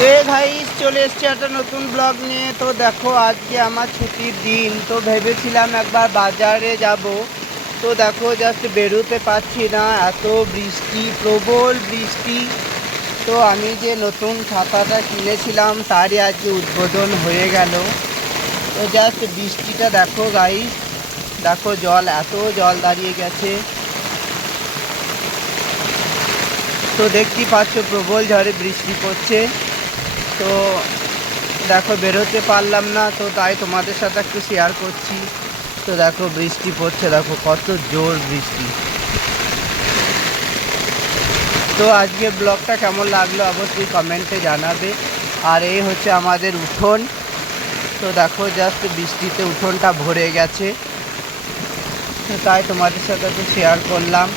Guys চলে এসছে একটা নতুন ব্লগ নিয়ে। তো দেখো আজকে আমার ছুটির দিন, তো ভেবেছিলাম একবার বাজারে যাব। তো দেখো জাস্ট বেরোতে পারছি না, এত বৃষ্টি, প্রবল বৃষ্টি। তো আমি যে নতুন ছাতাটা কিনেছিলাম তারই আজকে উদ্বোধন হয়ে গেল। তো জাস্ট বৃষ্টিটা দেখো গাইস, দেখো জল, এত জল দাঁড়িয়ে গেছে। তো দেখতেই পাচ্ছ প্রবল ঝড়ে বৃষ্টি পড়ছে। তো দেখো বেরোতে পারলাম না, তো তাই তোমাদের সাথে একটু শেয়ার করছি। তো দেখো বৃষ্টি পড়ছে, দেখো কত জোর বৃষ্টি। তো আজকে ব্লগটা কেমন লাগলো অবশ্যই কমেন্টে জানাবে। আর এই হচ্ছে আমাদের উঠোন। তো দেখো জাস্ট বৃষ্টিতে উঠোনটা ভরে গেছে, তো তাই তোমাদের সাথে একটু শেয়ার করলাম।